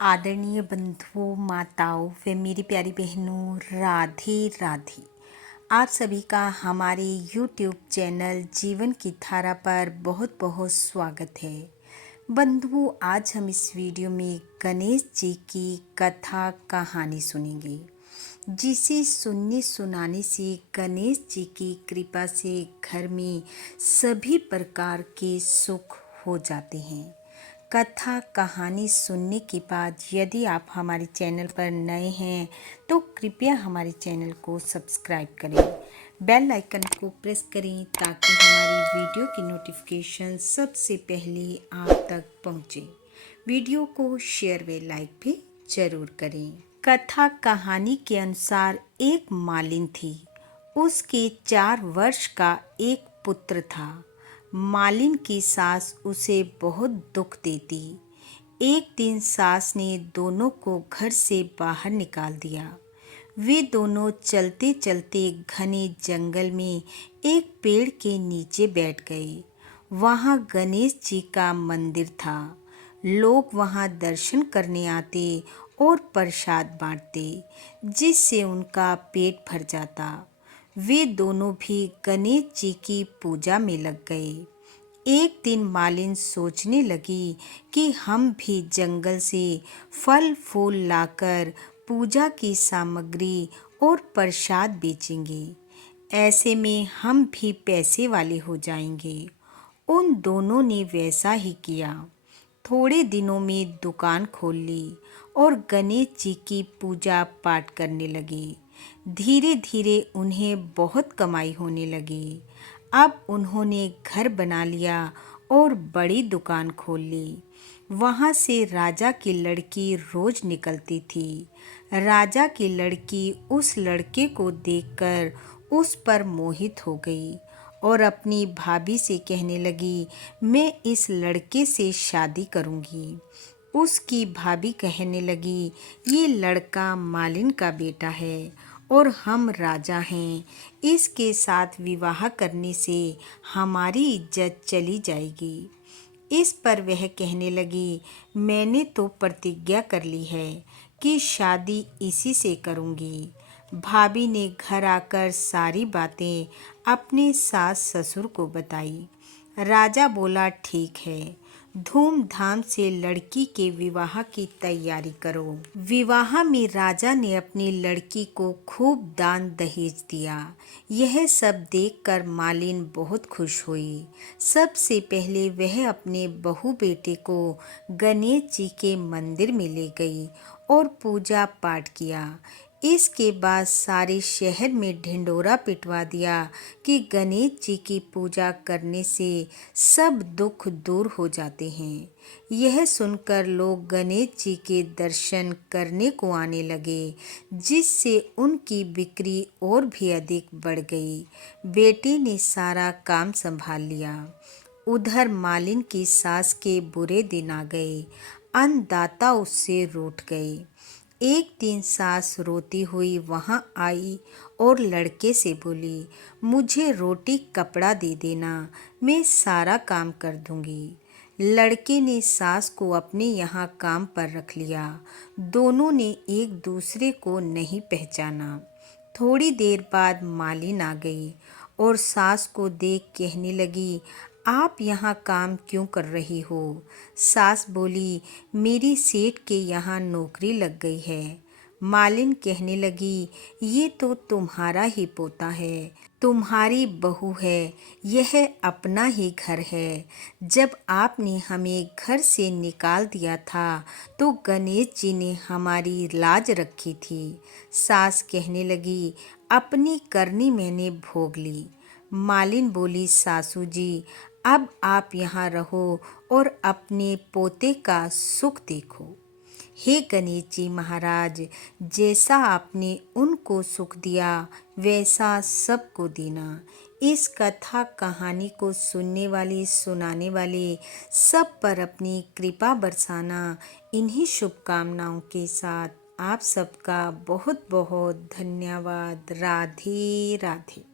आदरणीय बंधुओं, माताओं व मेरी प्यारी बहनों, राधे राधे। आप सभी का हमारे YouTube चैनल जीवन की धारा पर बहुत बहुत स्वागत है। बंधुओं, आज हम इस वीडियो में गणेश जी की कथा कहानी सुनेंगे, जिसे सुनने सुनाने से गणेश जी की कृपा से घर में सभी प्रकार के सुख हो जाते हैं। कथा कहानी सुनने के बाद यदि आप हमारे चैनल पर नए हैं तो कृपया हमारे चैनल को सब्सक्राइब करें, बेल आइकन को प्रेस करें ताकि हमारी वीडियो की नोटिफिकेशन सबसे पहले आप तक पहुंचे। वीडियो को शेयर व लाइक भी जरूर करें। कथा कहानी के अनुसार एक मालिन थी। उसके 4 वर्ष का एक पुत्र था। मालिन की सास उसे बहुत दुख देती। एक दिन सास ने दोनों को घर से बाहर निकाल दिया। वे दोनों चलते चलते घने जंगल में एक पेड़ के नीचे बैठ गए। वहाँ गणेश जी का मंदिर था। लोग वहाँ दर्शन करने आते और प्रसाद बांटते, जिससे उनका पेट भर जाता। वे दोनों भी गणेश जी की पूजा में लग गए। एक दिन मालिन सोचने लगी कि हम भी जंगल से फल फूल लाकर पूजा की सामग्री और प्रसाद बेचेंगे। ऐसे में हम भी पैसे वाले हो जाएंगे। उन दोनों ने वैसा ही किया। थोड़े दिनों में दुकान खोल ली और गणेश जी की पूजा पाठ करने लगे। धीरे धीरे उन्हें बहुत कमाई होने लगी। अब उन्होंने घर बना लिया और बड़ी दुकान खोल ली। वहाँ से राजा की लड़की रोज निकलती थी। राजा की लड़की उस लड़के को देखकर उस पर मोहित हो गई और अपनी भाभी से कहने लगी, मैं इस लड़के से शादी करूँगी। उसकी भाभी कहने लगी, ये लड़का मालिन का बेटा है और हम राजा हैं। इसके साथ विवाह करने से हमारी इज्जत चली जाएगी। इस पर वह कहने लगी, मैंने तो प्रतिज्ञा कर ली है कि शादी इसी से करूँगी। भाभी ने घर आकर सारी बातें अपने सास ससुर को बताई। राजा बोला, ठीक है, धूमधाम से लड़की के विवाह की तैयारी करो। विवाह में राजा ने अपनी लड़की को खूब दान दहेज दिया। यह सब देखकर मालिन बहुत खुश हुई। सबसे पहले वह अपने बहू बेटे को गणेश जी के मंदिर में ले गई और पूजा पाठ किया। इसके बाद सारे शहर में ढिंढोरा पिटवा दिया कि गणेश जी की पूजा करने से सब दुख दूर हो जाते हैं। यह सुनकर लोग गणेश जी के दर्शन करने को आने लगे, जिससे उनकी बिक्री और भी अधिक बढ़ गई। बेटे ने सारा काम संभाल लिया। उधर मालिन की सास के बुरे दिन आ गए। अन्नदाता उससे रूठ गए। एक दिन सास रोती हुई वहाँ आई और लड़के से बोली, मुझे रोटी कपड़ा दे देना, मैं सारा काम कर दूंगी। लड़के ने सास को अपने यहाँ काम पर रख लिया। दोनों ने एक दूसरे को नहीं पहचाना। थोड़ी देर बाद मालिन आ गई और सास को देख कहने लगी, आप यहाँ काम क्यों कर रही हो? सास बोली, मेरी सेठ के यहाँ नौकरी लग गई है। मालिन कहने लगी, ये तो तुम्हारा ही पोता है, तुम्हारी बहू है, यह अपना ही घर है। जब आपने हमें घर से निकाल दिया था तो गणेश जी ने हमारी लाज रखी थी। सास कहने लगी, अपनी करनी मैंने भोग ली। मालिन बोली, सासू जी, अब आप यहाँ रहो और अपने पोते का सुख देखो। हे गणेश जी महाराज, जैसा आपने उनको सुख दिया वैसा सबको देना। इस कथा कहानी को सुनने वाले सुनाने वाले सब पर अपनी कृपा बरसाना, इन्हीं शुभकामनाओं के साथ आप सबका बहुत बहुत धन्यवाद। राधे राधे।